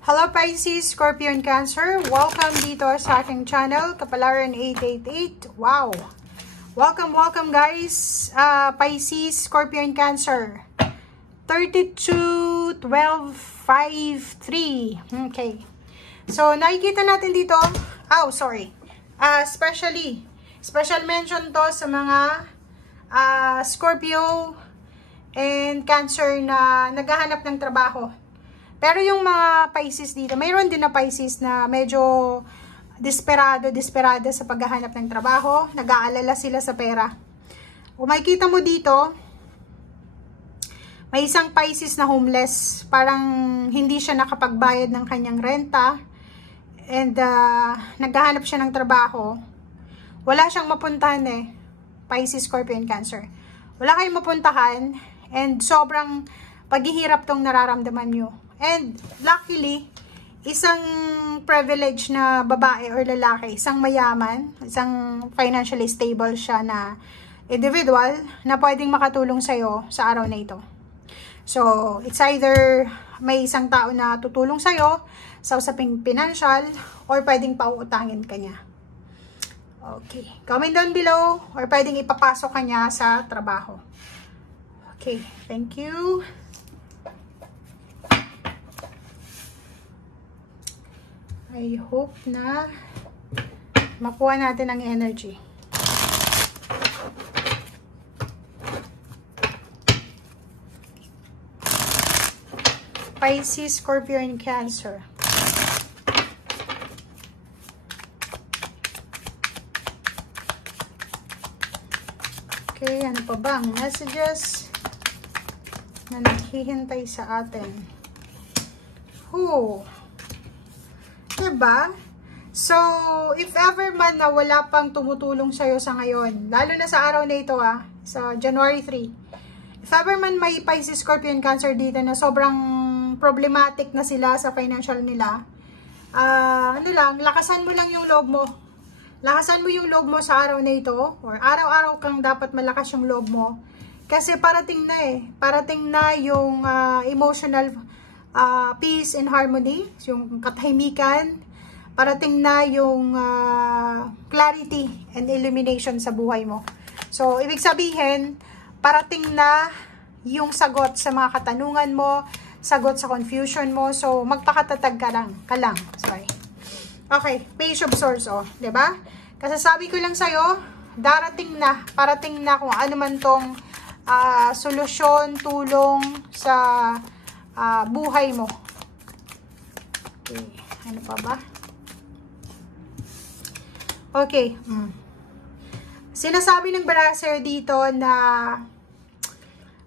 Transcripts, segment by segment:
Hello Pisces, Scorpio, and Cancer. Welcome dito sa aking channel, Kapalaran 888. Wow! Welcome guys. Pisces, Scorpio, and Cancer. 32, 12, 5, 3. Okay. So, nakikita natin dito. Oh, sorry. Special mention to sa mga Scorpio and Cancer na naghahanap ng trabaho. Pero yung mga Pisces dito, mayroon din na Pisces na medyo desperada sa paghahanap ng trabaho. Nag-aalala sila sa pera. Kung makikita mo dito, may isang Pisces na homeless. Parang hindi siya nakapagbayad ng kanyang renta. And naghahanap siya ng trabaho. Wala siyang mapuntahan eh. Pisces, Scorpio, and Cancer. Wala kayong mapuntahan. And sobrang paghihirap tong nararamdaman nyo. And luckily, isang privileged na babae or lalaki, isang mayaman, isang financially stable siya na individual na pwedeng makatulong sa'yo sa araw na ito. So, it's either may isang tao na tutulong sa'yo sa usaping financial or pwedeng pauutangin ka niya. Okay. Comment down below or pwedeng ipapasok ka niya sa trabaho. Okay. Thank you. I hope na makuha natin ang energy. Pisces, Scorpio, and Cancer. Okay, ano pa ba ang messages na naghihintay sa atin? Diba? So, if ever man na wala pang tumutulong sa'yo sa ngayon, lalo na sa araw na ito sa January 3, if ever man may Pisces, Scorpio, and Cancer dito na sobrang problematic na sila sa financial nila, lakasan mo lang yung loob mo. Lakasan mo yung loob mo sa araw na ito, or araw-araw kang dapat malakas yung loob mo. Kasi parating na yung emotional peace and harmony, yung katahimikan, parating na yung clarity and illumination sa buhay mo. So, ibig sabihin, parating na yung sagot sa mga katanungan mo, sagot sa confusion mo. So, magpakatatag ka lang. Sorry. Okay, Page of Swords, diba? Kasi sabi ko lang sa'yo, parating na kung ano man tong solusyon, tulong sa buhay mo. Okay, ano pa ba? Okay. Sinasabi ng brasser dito na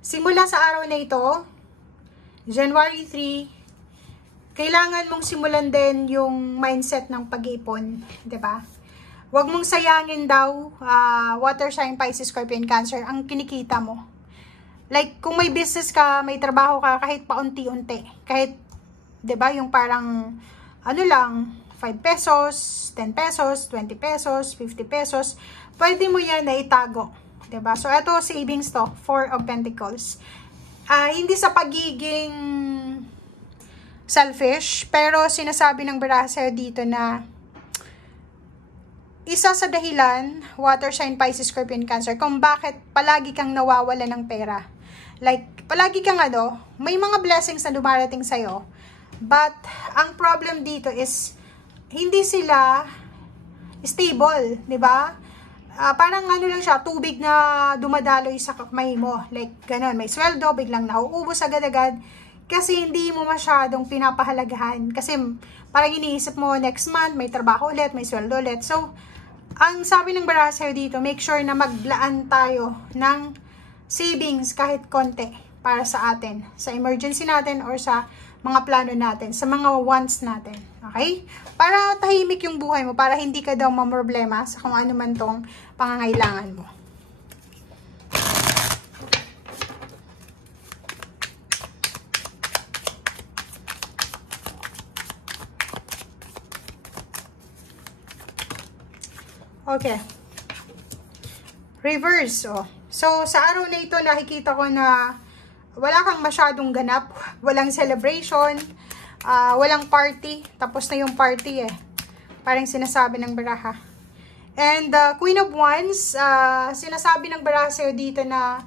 simula sa araw na ito, January 3, kailangan mong simulan din yung mindset ng pag-iipon, 'di ba? Huwag mong sayangin daw water sign, Pisces, Scorpio, and Cancer ang kinikita mo. Like, kung may business ka, may trabaho ka, kahit paunti-unti. Kahit, 'di ba, yung parang, 5 pesos, 10 pesos, 20 pesos, 50 pesos, pwede mo yan na itago. 'Di ba? So, ito, savings to, 4 of Pentacles. Hindi sa pagiging selfish, pero sinasabi ng brasser dito na isa sa dahilan, water sign, Pisces, Scorpio, and Cancer, kung bakit palagi kang nawawala ng pera. Like, palagi kang may mga blessings na dumarating sa'yo. But, ang problem dito is, hindi sila stable, di ba? Parang lang siya, tubig na dumadaloy sa kamay mo. Like, ganun, may sweldo, biglang nauubos agad-agad. Kasi hindi mo masyadong pinapahalagahan. Kasi, parang iniisip mo, next month, may trabaho ulit, may sweldo ulit. So, ang sabi ng brasser dito, make sure na maglaan tayo ng savings kahit konti para sa atin, sa emergency natin or sa mga plano natin, sa mga wants natin. Okay? Para tahimik yung buhay mo, para hindi ka daw mamroblema sa kung ano man tong pangangailangan mo. Okay. Reverse, So, sa araw na ito, nakikita ko na wala kang masyadong ganap, walang celebration, Walang party. Tapos na yung party eh. Parang sinasabi ng baraha. And Queen of Wands, sinasabi ng baraha sa'yo dito na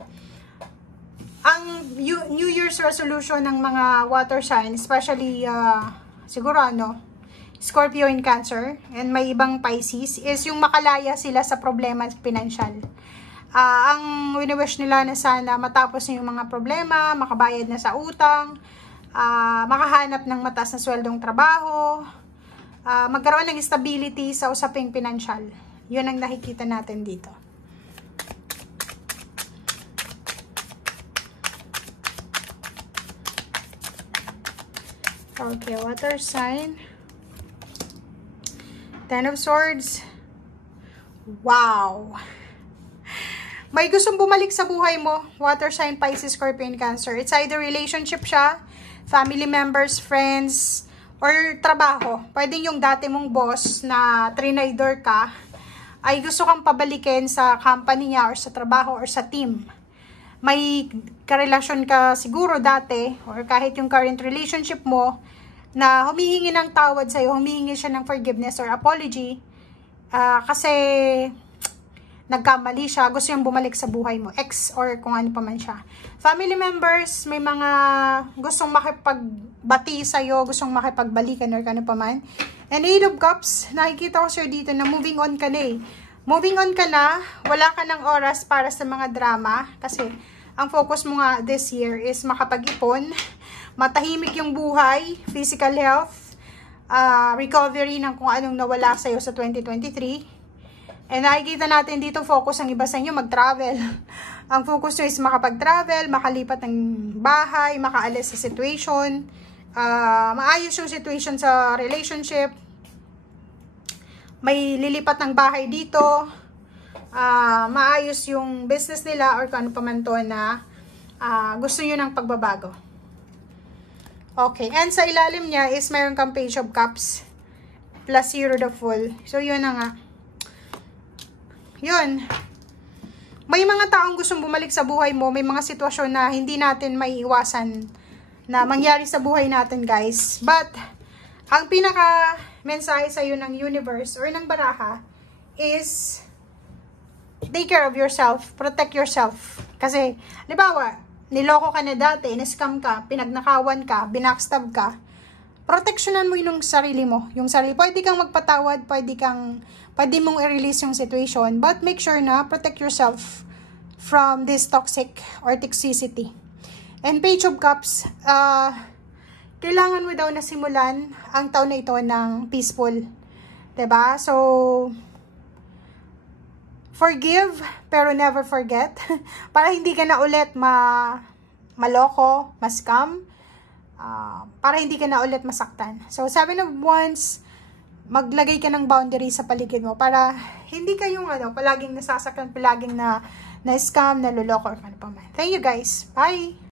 ang New Year's resolution ng mga water sign, especially siguro Scorpio and Cancer, and may ibang Pisces, is yung makalaya sila sa problema pinansyal. Ang wini-wish nila na sana matapos na yung mga problema, makabayad na sa utang, makahanap ng mataas na sweldong trabaho, magkaroon ng stability sa usaping pinansyal. Yun ang nakikita natin dito. Okay, water sign. Ten of Swords. Wow! May gustong bumalik sa buhay mo, water sign, Pisces, Scorpio, and Cancer. It's either relationship siya, family members, friends, or trabaho. Pwedeng yung dati mong boss na trinidor ka, ay gusto kang pabalikin sa company niya, or sa trabaho, or sa team. May karelasyon ka siguro dati, or kahit yung current relationship mo, na humihingi ng tawad sa'yo, humihingi siya ng forgiveness or apology, kasi nagkamali siya, gusto yung bumalik sa buhay mo, ex or kung ano pa man siya. Family members, may mga gustong makipagbati sa'yo, gustong makipagbalikan or ano pa man. And Eight of Cups, nakikita ko sa'yo dito na moving on ka na eh. Moving on ka na, wala ka ng oras para sa mga drama, kasi ang focus mo nga this year is makapag-ipon, matahimik yung buhay, physical health, recovery ng kung anong nawala sa'yo sa 2023. And nakikita natin dito, focus ang iba sa inyo, mag-travel. Ang focus nyo is makapag-travel, makalipat ng bahay, makaalis sa situation, maayos yung situation sa relationship, may lilipat ng bahay dito, maayos yung business nila or kung ano pa man to na gusto nyo ng pagbabago. Okay, and sa ilalim niya is mayroon kang Page of Cups plus Hero the Fool. So yun na nga. Yun. May mga taong gustong bumalik sa buhay mo, may mga sitwasyon na hindi natin maiiwasan na mangyari sa buhay natin, guys. But ang pinaka mensahe sa iyo ng universe or ng baraha is take care of yourself, protect yourself. Kasi, halimbawa, niloko ka na dati, in-scam ka, pinagnakawan ka, binackstab ka, proteksyonan mo yung sarili mo. Yung sarili, pwede kang magpatawad, pwede mong i-release yung situation, but make sure na protect yourself from this toxic or toxicity. And Page of Cups, kailangan mo daw na simulan ang taon na ito ng peaceful. 'Di ba? So, forgive, pero never forget. Para hindi ka na ulit maloko, ma-scam. Para hindi ka na ulit masaktan. So, Seven of Wands, maglagay ka ng boundary sa paligid mo para hindi kayong palaging nasasaktan, palaging na scam, naluloko, or ano pa man. Thank you guys. Bye!